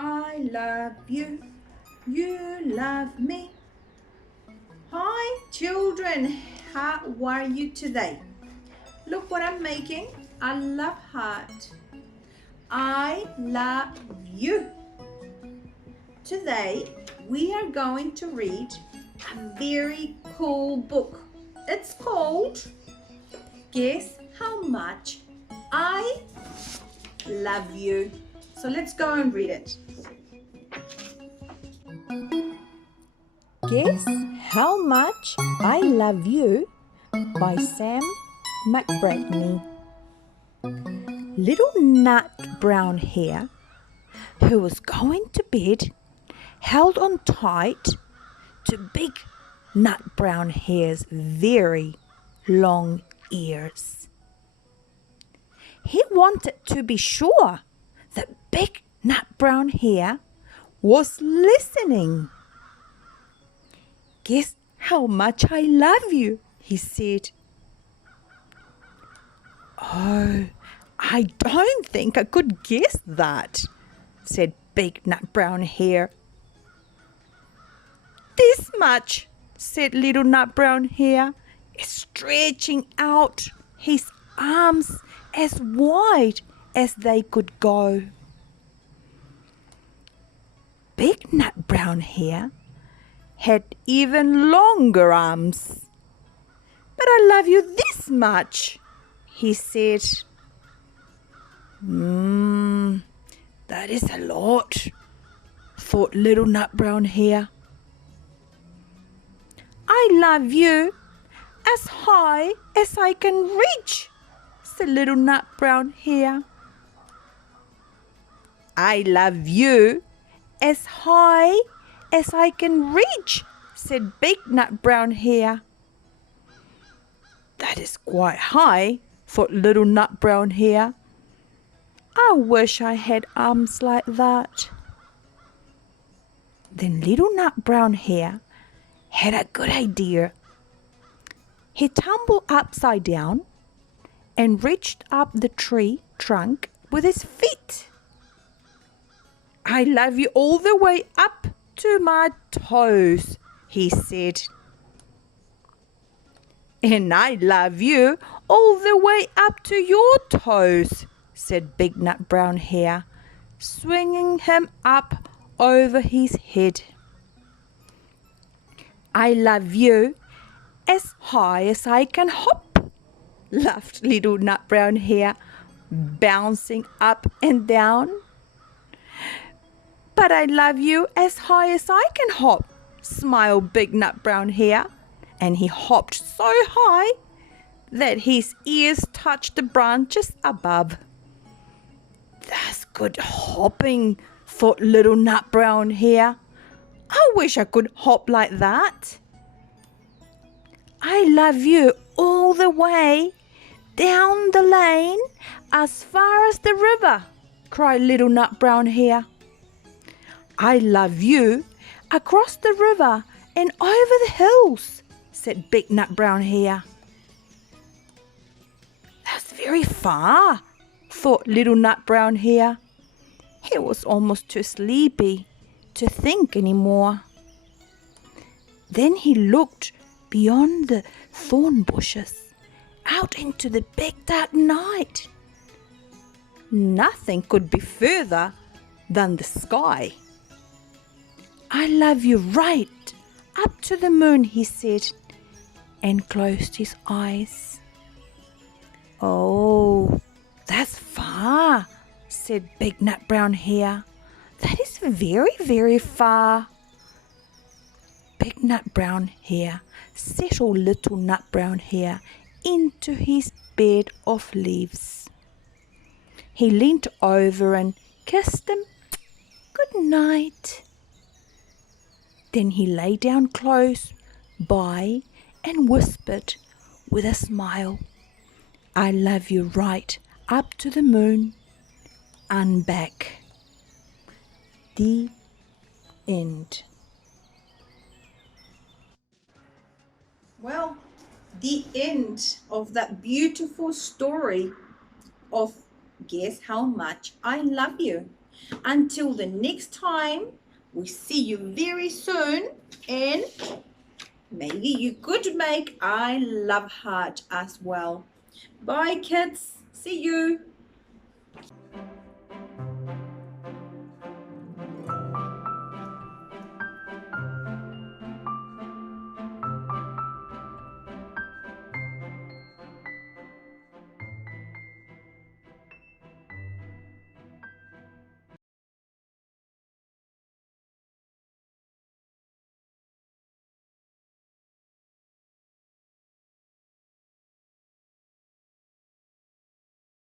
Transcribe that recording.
I love you, you love me. Hi children, how are you today? Look what I'm making, a love heart. I love you. Today we are going to read a very cool book. It's called Guess How Much I Love You. So let's go and read it. Guess How Much I Love You by Sam McBratney. Little nut brown hare, who was going to bed, held on tight to big nut brown hare's very long ears. He wanted to be sure that big nut brown hare was listening. Guess how much I love you, he said. Oh, I don't think I could guess that, said Big Nut Brown Hare. This much, said Little Nut Brown Hare, stretching out his arms as wide as they could go. Big Nut Brown Hare had even longer arms. But I love you this much, he said. That is a lot, thought Little Nut Brown Hare. I love you as high as I can reach, said Little Nut Brown Hare. I love you as high as I can reach, said Big Nut Brown Hare. That is quite high, thought Little Nut Brown Hare. I wish I had arms like that. Then Little Nut Brown Hare had a good idea. He tumbled upside down and reached up the tree trunk with his feet. I love you all the way up to my toes, he said. And I love you all the way up to your toes, said Big Nut Brown Hare, swinging him up over his head. I love you as high as I can hop, laughed Little Nut Brown Hare, bouncing up and down. But I love you as high as I can hop, smiled Big Nut Brown Hare, and he hopped so high that his ears touched the branches above. That's good hopping, thought Little Nut Brown Hare. I wish I could hop like that. I love you all the way down the lane as far as the river, cried Little Nut Brown Hare. I love you across the river and over the hills, said Big Nut Brown Hare. That's very far, thought Little Nut Brown Hare. He was almost too sleepy to think any more. Then he looked beyond the thorn bushes, out into the big dark night. Nothing could be further than the sky. I love you right up to the moon, he said, and closed his eyes. Oh, that's far, said Big Nut Brown Hare. That is very, very far. Big Nut Brown Hare settled Little Nut Brown Hare into his bed of leaves. He leant over and kissed him good night. Then he lay down close by and whispered with a smile, I love you right up to the moon and back. The end. Well, the end of that beautiful story of Guess How Much I Love You. Until the next time, we see you very soon, and maybe you could make I love heart as well. Bye kids, see you.